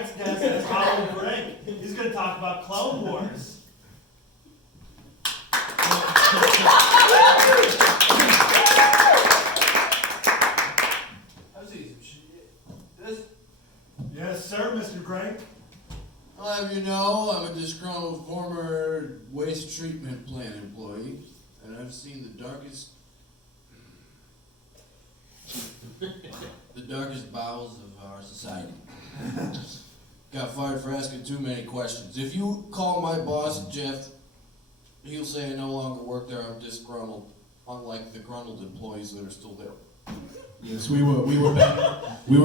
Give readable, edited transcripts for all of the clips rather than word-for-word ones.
next guest is Howard Grink. He's going to talk about Clone Wars. Yes, sir, Mr. Grink. I'll have you know, I'm a disgruntled former waste treatment plant employee, and I've seen the darkest bowels of our society. Got fired for asking too many questions. If you call my boss, Jeff, he'll say I no longer work there, I'm disgruntled, unlike the gruntled employees that are still there. Yes, we were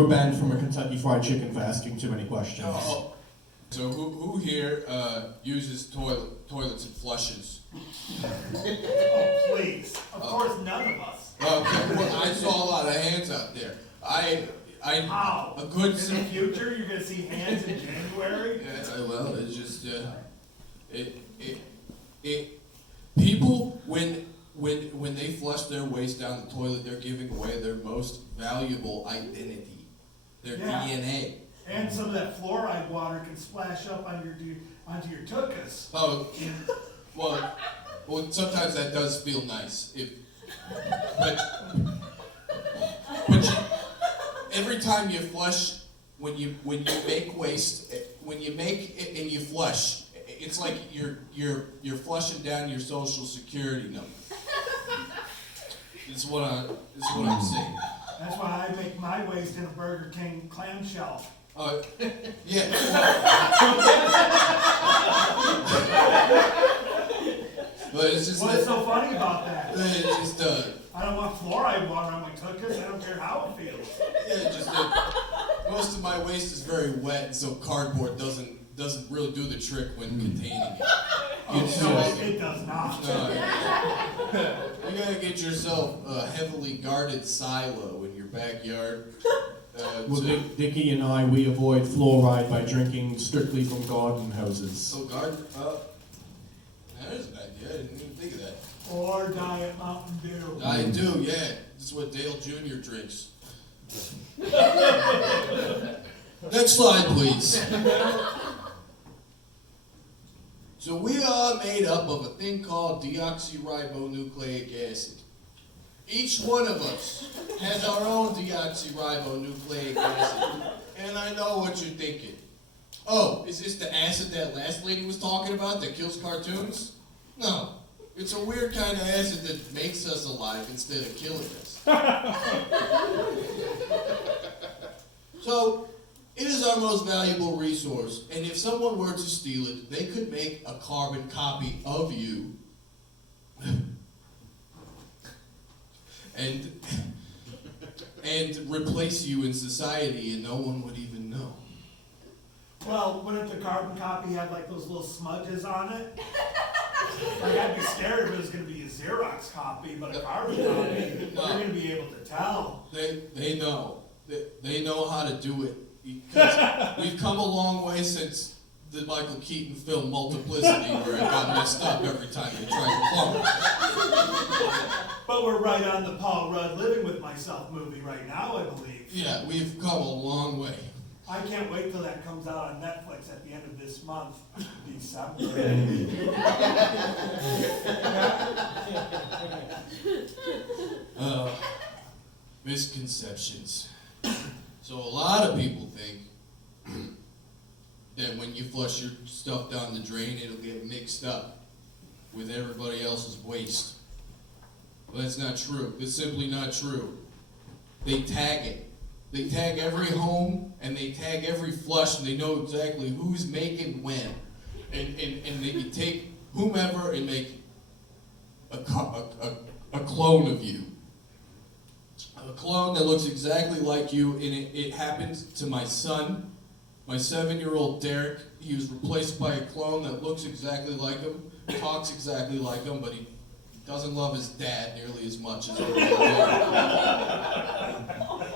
banned from a Kentucky Fried Chicken for asking too many questions. Oh. So who here uses toilets and flushes? Oh, please. Of course, none of us. Okay, well, I saw a lot of hands out there. How? A good. In the future, you're going to see hands in January? Yeah, well, it's just people when they flush their waste down the toilet, they're giving away their most valuable identity, their DNA. And some of that fluoride water can splash up onto your tuchus. Oh, well, sometimes that does feel nice. But every time you flush, when you make waste, when you make it and you flush, it's like you're flushing down your social security number. It's what I'm saying. That's why I make my waste in a Burger King clamshell. Yeah. But it's just What's so funny about that? It's just I don't want fluoride water on my tuchus. I don't care how it feels. yeah, just most of my waste is very wet, and so cardboard doesn't really do the trick when containing it. No, it does not. You gotta get yourself a heavily guarded silo in your backyard. Well, Dickie and I, we avoid fluoride by drinking strictly from garden hoses. Oh, garden? That is an idea. I didn't even think of that. Or Diet Mountain Dew. Diet Dew, yeah. This is what Dale Jr. drinks. Next slide, please. So we are made up of a thing called deoxyribonucleic acid. Each one of us has our own deoxyribonucleic acid. And I know what you're thinking. Oh, is this the acid that last lady was talking about that kills cartoons? No. It's a weird kind of acid that makes us alive instead of killing us. So, it is our most valuable resource, and if someone were to steal it, they could make a carbon copy of you and replace you in society, and no one would even know. Well, wouldn't the carbon copy have like those little smudges on it? Like I'd be scared if it was going to be a Xerox copy, but a carbon copy, No. you're going to be able to tell. They know. They know how to do it. Because we've come a long way since the Michael Keaton film Multiplicity, where it got messed up every time they tried to clone it. But we're right on the Paul Rudd Living With Myself movie right now, I believe. Yeah, we've come a long way. I can't wait till that comes out on Netflix at the end of this month, December. Misconceptions. So a lot of people think that when you flush your stuff down the drain, it'll get mixed up with everybody else's waste. Well, that's not true. It's simply not true. They tag it. They tag every home, and they tag every flush, and they know exactly who's making when. And they can take whomever and make a clone of you. A clone that looks exactly like you, and it happened to my son, my 7-year-old Derek. He was replaced by a clone that looks exactly like him, talks exactly like him, but he doesn't love his dad nearly as much as everyone else.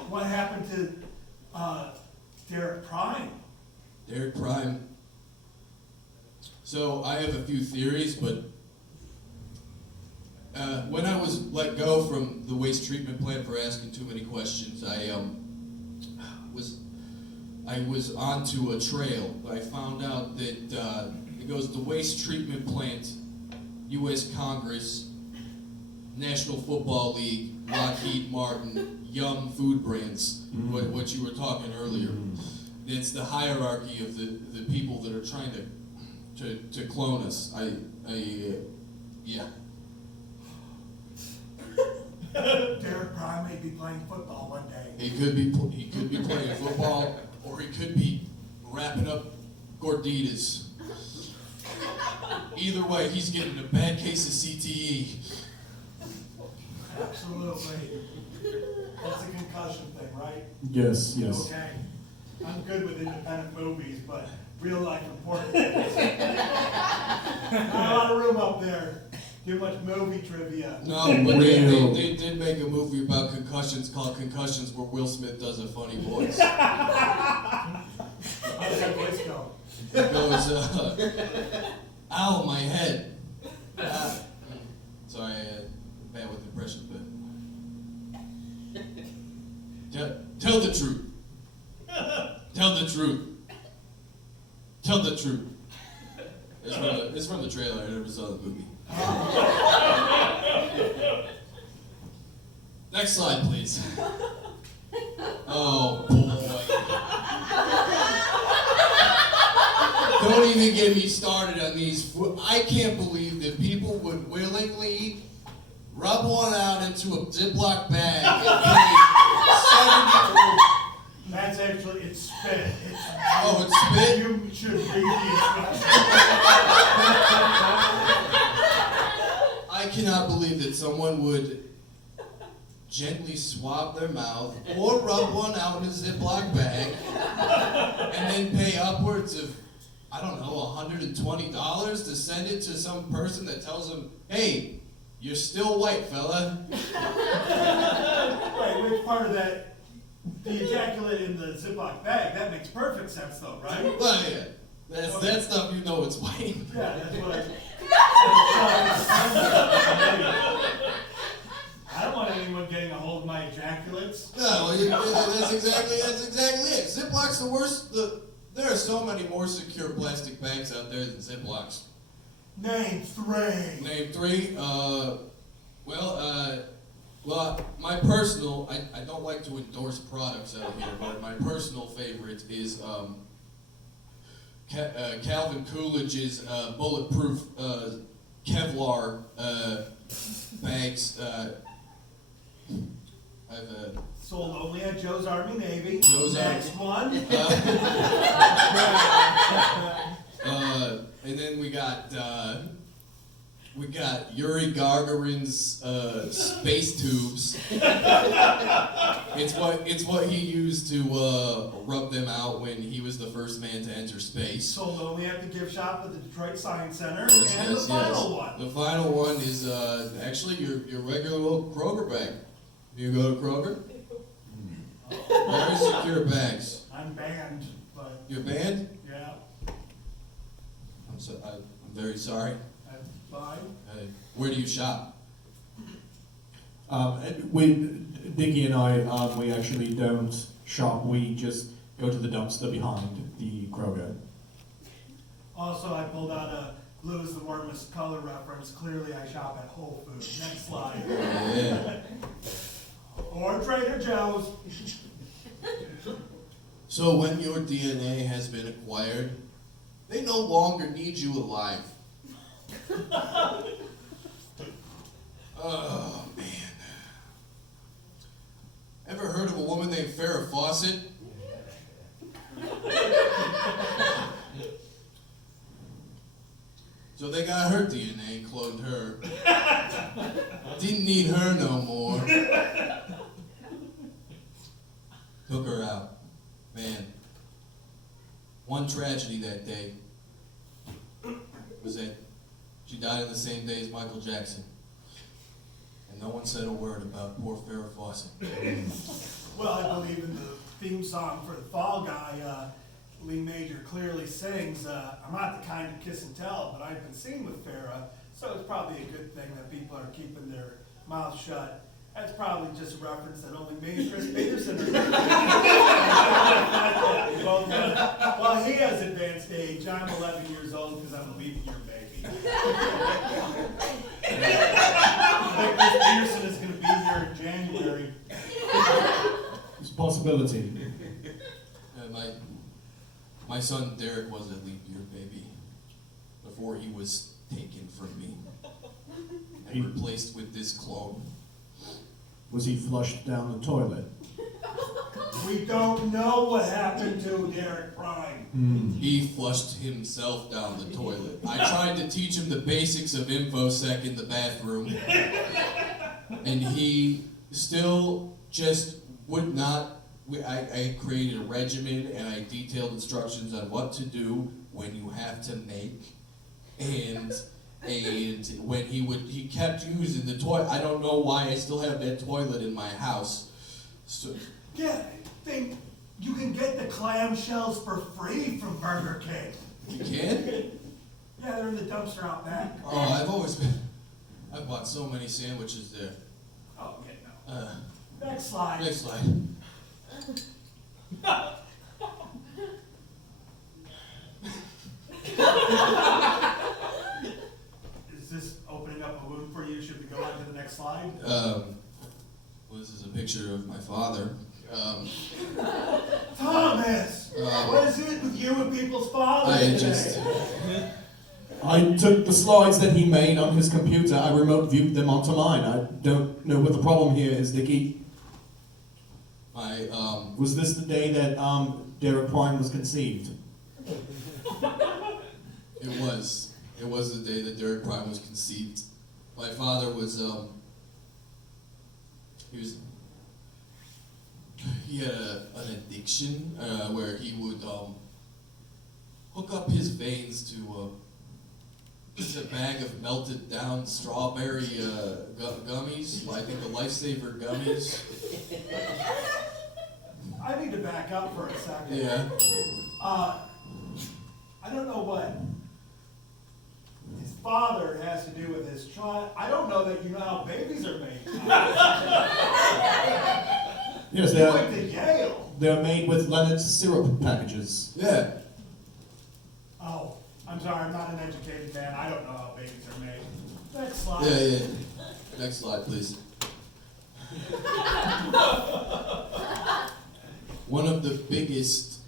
What happened to Derek Prime? Derek Prime. So I have a few theories, but when I was let go from the waste treatment plant for asking too many questions, I was onto a trail. I found out that it goes the waste treatment plant, U.S. Congress, National Football League, Lockheed Martin, Yum Food Brands, what you were talking earlier. It's the hierarchy of the people that are trying to clone us. Yeah. Derek Prime may be playing football one day. He could be playing football, or he could be wrapping up gorditas. Either way, he's getting a bad case of CTE. Absolutely. That's a concussion thing, right? Yes, yes. Okay. I'm good with independent movies, but real life important things. Not a lot of room up there. Too much movie trivia. No, but they did make a movie about concussions called Concussions, where Will Smith does a funny voice. How's that voice go? It goes, ow, my head. Sorry, bad with impressions, but tell the truth. Tell the truth. Tell the truth. It's from the trailer. I never saw the movie. Next slide, please. Oh boy. Don't even get me started on these. I can't believe that people would willingly rub one out into a Ziploc bag and pay 70. That's actually, it's spit. Oh, it's spit? You should read the instructions. I cannot believe that someone would gently swab their mouth or rub one out in a Ziploc bag and then pay upwards of, I don't know, $120 to send it to some person that tells them, hey, you're still white, fella. Right, which part of that, the ejaculate in the Ziploc bag, that makes perfect sense though, right? Well, yeah, that stuff you know it's white. Yeah, that's what I don't want anyone getting a hold of my ejaculates. No, that's exactly it. Ziplocs the worst. There are so many more secure plastic bags out there than Ziplocs. Name three. Name three. Well, my personal. I don't like to endorse products out here, but my personal favorite is Calvin Coolidge's bulletproof Kevlar bags. I've Sold only at Joe's Army Navy. Joe's Next one. and then we got Yuri Gagarin's space tubes. It's what he used to rub them out when he was the first man to enter space. Sold only at the gift shop at the Detroit Science Center. Yes, and yes, the final yes. one. The final one is actually your regular old Kroger bag. Do you go to Kroger? Very secure bags. I'm banned, but You're banned? yeah, I'm very sorry. that's fine. Where do you shop? Dickie and I, we actually don't shop. We just go to the dumpster behind the Kroger. Also, I pulled out a blue is the warmest color reference. Clearly, I shop at Whole Foods. Next slide. Yeah. Or Trader Joe's. So when your DNA has been acquired, they no longer need you alive. Oh, man. Ever heard of a woman named Farrah Fawcett? So they got her DNA and cloned her. Didn't need her no more. Took her out. Man. One tragedy that day was that she died on the same day as Michael Jackson. And no one said a word about poor Farrah Fawcett. Well, I believe in the theme song for the Fall Guy, Lee Major clearly sings, I'm not the kind to kiss and tell, but I've been seen with Farrah, so it's probably a good thing that people are keeping their mouths shut. That's probably just a reference that only me and Chris Peterson are doing. We both I'm 11 years old because I'm leaving your baby. Nicholas Peterson is going to be here in January. It's a possibility. My son Derek was a leap year baby before he was taken from me and replaced with this clone. Was he flushed down the toilet? We don't know what happened to Derek Prime. He flushed himself down the toilet. I tried to teach him the basics of InfoSec in the bathroom, and he still just would not. I created a regimen and I detailed instructions on what to do when you have to make, and when he kept using the toilet. I don't know why I still have that toilet in my house. So, Yeah, you can get the clamshells for free from Burger King. you can? Yeah, they're in the dumpster out back. Oh, I've bought so many sandwiches there. Oh, okay, no. Next slide. Next slide. Is this opening up a wound for you? Should we go on to the next slide? Well, this is a picture of my father. Thomas! What is it with you and people's fathers today? I took the slides that he made on his computer, I remote viewed them onto mine. I don't know what the problem here is, Dickie. Was this the day that Derek Prime was conceived? It was. It was the day that Derek Prime was conceived. My father was, he had an addiction where he would hook up his veins to a bag of melted down strawberry gummies. I think the Lifesaver gummies. I need to back up for a second. Yeah. I don't know what his father has to do with his child. I don't know that you know how babies are made. Yes, He went to Yale. they're made with Leonard's syrup packages. Yeah. Oh, I'm sorry, I'm not an educated man. I don't know how babies are made. Next slide. Yeah. Next slide, please. One of the biggest,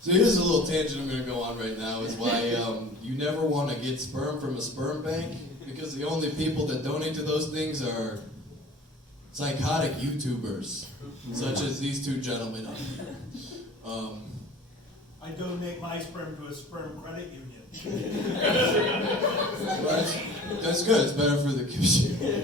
So here's a little tangent I'm going to go on right now, is why you never want to get sperm from a sperm bank, because the only people that donate to those things are psychotic YouTubers, such as these two gentlemen. I donate my sperm to a sperm credit union. Right? That's good. It's better for the community.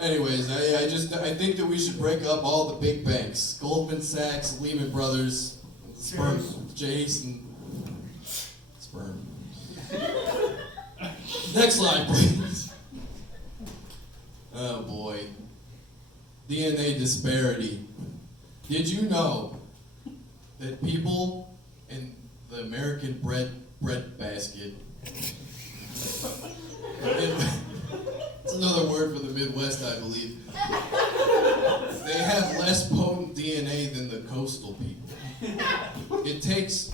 Anyways, I think that we should break up all the big banks: Goldman Sachs, Lehman Brothers, sperm, Chase, and sperm. Next slide, please. Oh boy. DNA disparity. Did you know that people in the American bread basket, it's another word for the Midwest, I believe, they have less potent DNA than the coastal people. It takes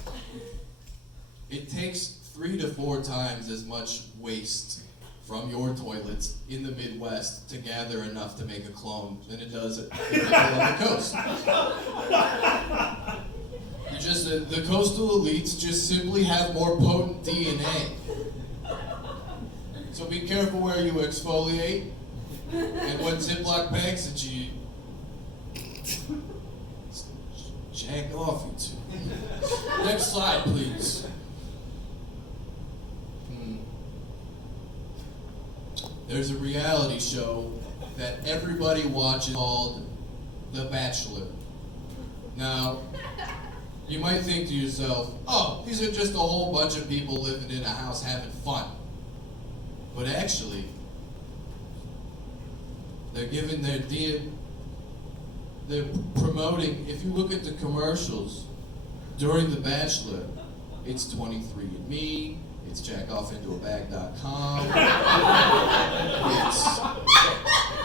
3 to 4 times as much waste from your toilets in the Midwest to gather enough to make a clone than it does at people on the coast. The coastal elites just simply have more potent DNA. So be careful where you exfoliate and what Ziploc bags that you jack off into. Next slide, please. There's a reality show that everybody watches called The Bachelor. Now, you might think to yourself, oh, these are just a whole bunch of people living in a house having fun. But actually, they're giving they're promoting, if you look at the commercials during The Bachelor, it's 23andMe, It's jackoffintoabag.com. It's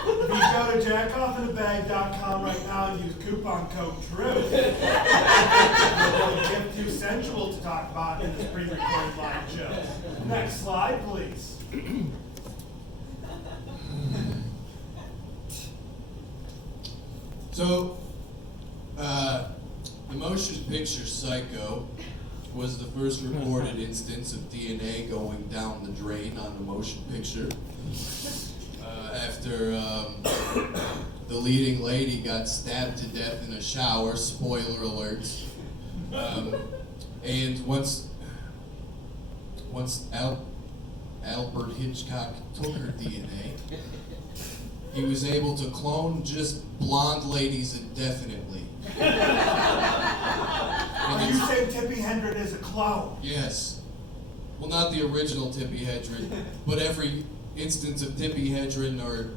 If you go to jackoffinabag.com right now and use coupon code TRUTH, we'll gift you sensual to talk about in this pre-recorded live show. Next slide, please. So, the motion picture Psycho was the first recorded instance of DNA going down the drain on the motion picture. After the leading lady got stabbed to death in a shower, spoiler alert. And once Albert Hitchcock took her DNA, he was able to clone just blonde ladies indefinitely. Are you saying Tippi Hedren is a clone? Yes. Well, not the original Tippi Hedren, but every instance of Tippi Hedren. Or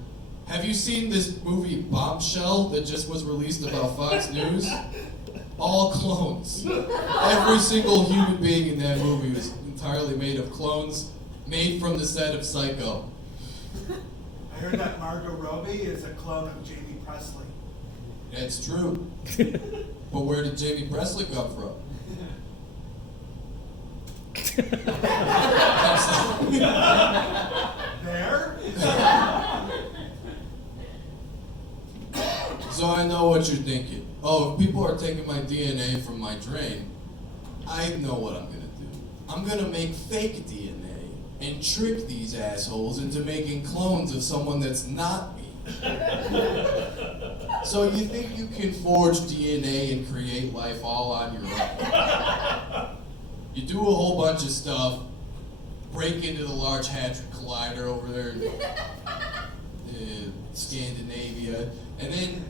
have you seen this movie Bombshell that just was released about Fox News? All clones. Every single human being in that movie was entirely made of clones, made from the set of Psycho. I heard that Margot Robbie is a clone of Jamie Presley. That's true. But where did Jamie Presley come from? There? So I know what you're thinking. Oh, if people are taking my DNA from my drain, I know what I'm gonna do. I'm gonna make fake DNA and trick these assholes into making clones of someone that's not me. So you think you can forge DNA and create life all on your own? You do a whole bunch of stuff, break into the Large Hadron Collider over there in Scandinavia, and then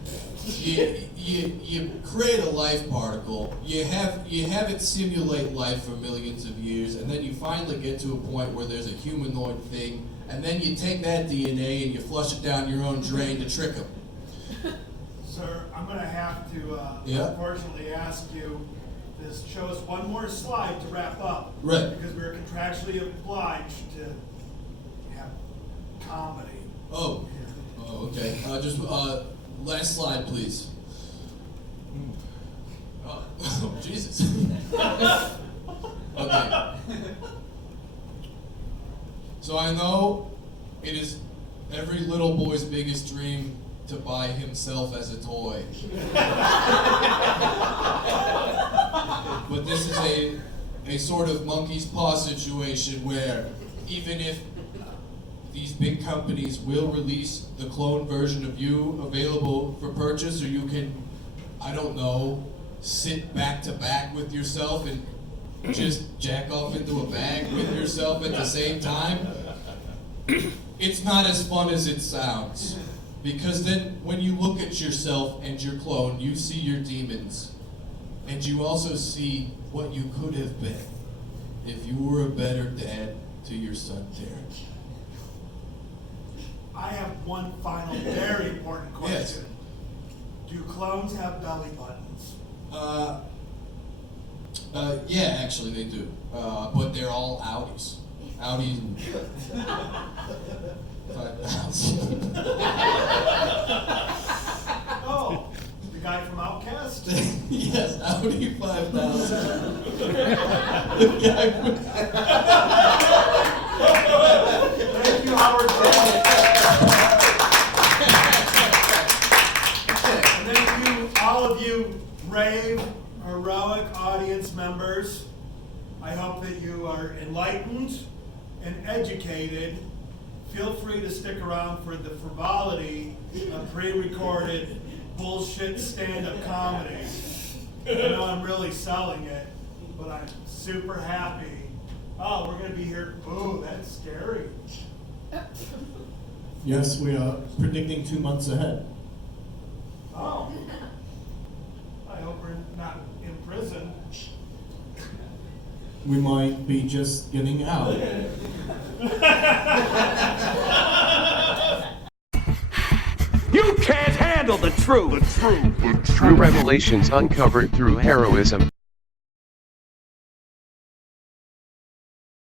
you create a life particle. You have it simulate life for millions of years, and then you finally get to a point where there's a humanoid thing, and then you take that DNA and you flush it down your own drain to trick them. Sir, I'm going to have to, Yeah? unfortunately, ask you to show us one more slide to wrap up. Right. Because we're contractually obliged to have comedy. Oh, okay. Just last slide, please. Oh, Jesus. Okay. So I know it is every little boy's biggest dream to buy himself as a toy. But this is a sort of monkey's paw situation where even if these big companies will release the clone version of you available for purchase, or you can, I don't know, sit back to back with yourself and just jack off into a bag with yourself at the same time. It's not as fun as it sounds. Because then when you look at yourself and your clone, you see your demons. And you also see what you could have been if you were a better dad to your son, Derek. I have one final very important question. Yes. Do clones have belly buttons? Yeah, actually they do. But they're all Audis. Audi 5000. Oh, the guy from Outcast? Yes, Audi 5000. The guy from... Thank you, Howard Grink. And then all of you brave, heroic audience members, I hope that you are enlightened and educated. Feel free to stick around for the frivolity of pre-recorded bullshit stand-up comedy. I know I'm really selling it, but I'm super happy. Oh, we're gonna be here. Ooh, that's scary. Yes, we are predicting 2 months ahead. Oh. I hope we're not in prison. We might be just getting out. You can't handle the truth. True revelations uncovered through heroism.